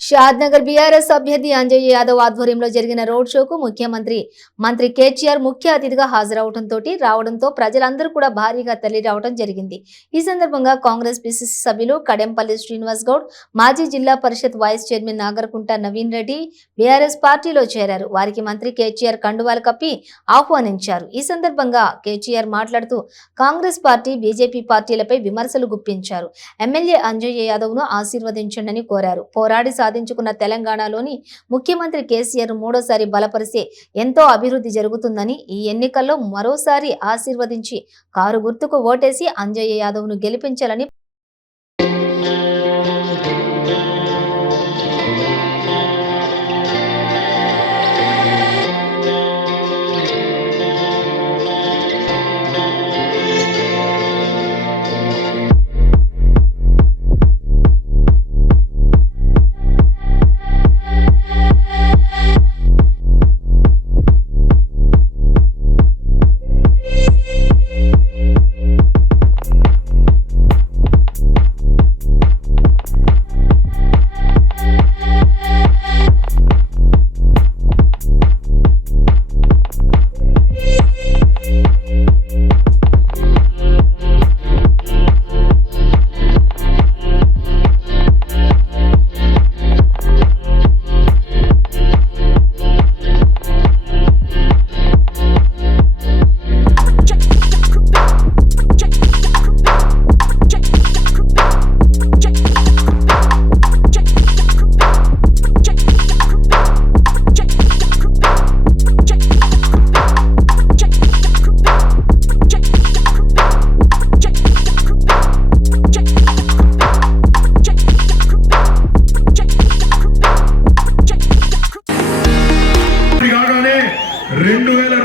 Shadnagar BRS అభ్యర్థి అంజయ్ యాదవ్ ఆధ్వర్యంలో జరిగిన రోడ్ షోకు మంత్రి కేటీఆర్ ముఖ్య అతిథిగా రావడంతో ప్రజలందరూ కూడా భారీగా తరలి రావడం జరిగింది. ఈ సందర్భంగా కాంగ్రెస్ పిసిసి సభ్యులు కడెంపల్లి శ్రీనివాస్ గౌడ్, మాజీ Zilla Parishad vice chairman Nagarakunta Naveen Reddy BRS పార్టీలో చేరారు. వారికి మంత్రి కేటీఆర్ కండువాలు కప్పి ఆహ్వానించారు. ఈ సందర్భంగా కేటీఆర్ మాట్లాడుతూ కాంగ్రెస్ పార్టీ, బీజేపీ పార్టీలపై విమర్శలు గుప్పించారు. ఎమ్మెల్యే అంజయ్ యాదవ్ ను ఆశీర్వదించండి కోరారు. పోరాడి సాధించుకున్న తెలంగాణలోని ముఖ్యమంత్రి కేసీఆర్ మూడోసారి బలపరిస్తే ఎంతో అభివృద్ధి జరుగుతుందని, ఈ ఎన్నికల్లో మరోసారి ఆశీర్వదించి కారు గుర్తుకు ఓటేసి అంజయ్ యాదవ్ ను గెలిపించాలని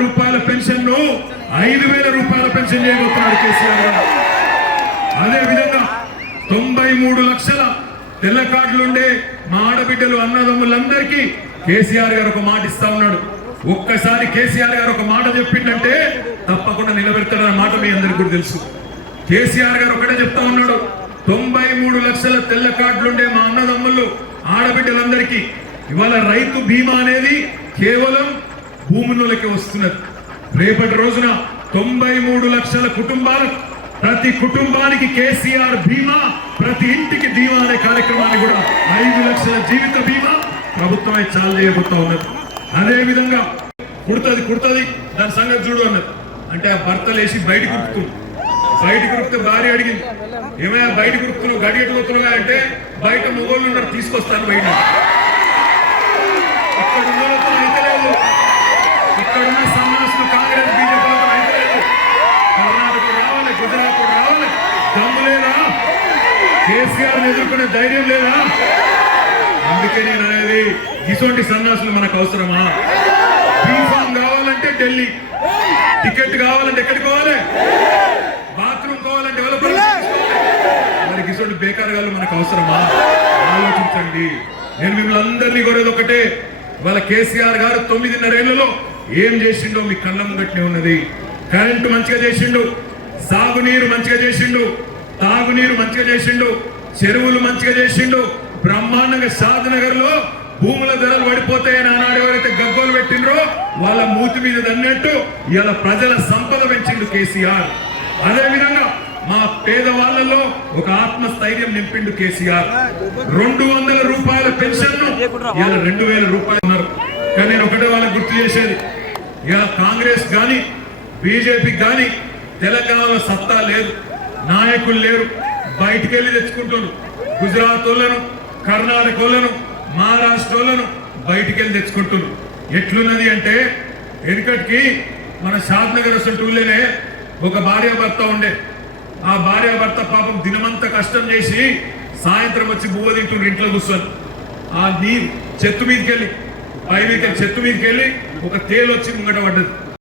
రూపాయల పెన్షన్ ను 5,000 రూపాయల పెన్షన్ చేయబోతున్నాడు కేసీఆర్ గారు. అదే విధంగా 93 లక్షల తెల్ల కార్డులుండే మా ఆడబిడ్డలు అన్నదమ్ములందరికీ కేసీఆర్ గారు ఒక మాట ఇస్తా ఉన్నాడు. ఒక్కసారి కేసీఆర్ గారు ఒక మాట చెప్పిందంటే తప్పకుండా నిలబెడతాడన్న మాట మీ అందరికీ కూడా తెలుసు. కేసీఆర్ గారు ఒకటే చెప్తా ఉన్నాడు, 93 లక్షల తెల్ల కార్డులుండే మా అన్నదమ్ములు ఆడబిడ్డలందరికీ ఇవాళ రైతు బీమా అనేది కేవలం భూములకే వస్తున్నది. రేపటి రోజున 93 లక్షల కుటుంబాలు, ప్రతి కుటుంబానికి కేసీఆర్ బీమా, ప్రతి ఇంటికి బీమా అనే కార్యక్రమాన్ని కూడా 5 లక్షల జీవిత బీమా ప్రభుత్వమే చాలు చేయబోతా ఉన్నది. అదే విధంగా కుడుతుంది దాని సంగతి చూడు అన్నది. అంటే ఆ భర్త లేచి బయట కురుకుతే భార్య అడిగింది, ఏమైనా బయట కురుకుతున్నావు, గడియట్టుకుతున్నావా అంటే బయట మొగోళ్ళు ఉన్నారు తీసుకొస్తాను బయట. ఇక్కడున్న సమాజం కాంగ్రెస్ బీజేపీ అయితే కర్ణాటక రావాలి, గుజరాత్ రావాలి, దమ్ము లేదా, కేసీఆర్ ఎదుర్కొనే ధైర్యం లేదా? అందుకే నేను అనేది ఇటువంటి సన్నాసులు మనకు అవసరమా? బీఫామ్ కావాలంటే ఢిల్లీ, టికెట్ కావాలంటే ఎక్కడికి పోవాలి, బాత్రూమ్ కావాలంటే మరి ఇటువంటి బేకారుగాలు మనకు అవసరమా? ఆలోచించండి. నేను మిమ్మల్ని అందరినీ కోరేది ఒకటే, ఇవాళ కేసీఆర్ గారు 9.5 ఏళ్లలో ఏం చేసిండో మీ కళ్ళ ముంగట్నే ఉన్నది. కరెంటు మంచిగా చేసిండు, సాగునీరు మంచిగా చేసిండు, తాగునీరు మంచిగా చేసిండు, చెరువులు మంచిగా చేసిండు. బ్రహ్మాండంగా షాద్నగర్ లో భూముల ధరలు పడిపోతాయని ఆనాడు ఎవరైతే గగ్గోలు పెట్టిండ్రో వాళ్ళ మూతి మీద దన్నట్టు ఇవాళ ప్రజల సంపద పెంచిండు కేసీఆర్. అదే విధంగా మా పేదవాళ్లలో ఒక ఆత్మస్థైర్యం నింపిండు కేసీఆర్. 200 రూపాయల పెన్షన్ ను ఇలా 2,000 రూపాయలు ఉన్నారు. కానీ నేను ఒకటే వాళ్ళకి గుర్తు చేసేది, ఇలా కాంగ్రెస్ గాని బీజేపీ గాని తెలంగాణలో సత్తా లేదు, నాయకులు లేరు, బయటికి వెళ్ళి తెచ్చుకుంటున్నారు. గుజరాత్ వాళ్ళను, కర్ణాటక వాళ్ళను, మహారాష్ట్ర వాళ్ళను బయటికి వెళ్ళి తెచ్చుకుంటున్నారు. ఎట్లున్నది అంటే వెనుకటికి మన షాద్నగర్ అసలునే ఒక భార్యాభర్త ఉండే. ఆ భార్యాభర్త పాపం దినమంతా కష్టం చేసి సాయంత్రం వచ్చి బువ్వ తింటుండ్రు ఇంట్లో కూర్చొని. ఆ నీరు చెట్టు మీదకి వెళ్ళి ఒక తేలు వచ్చి ముంగట పడ్డది.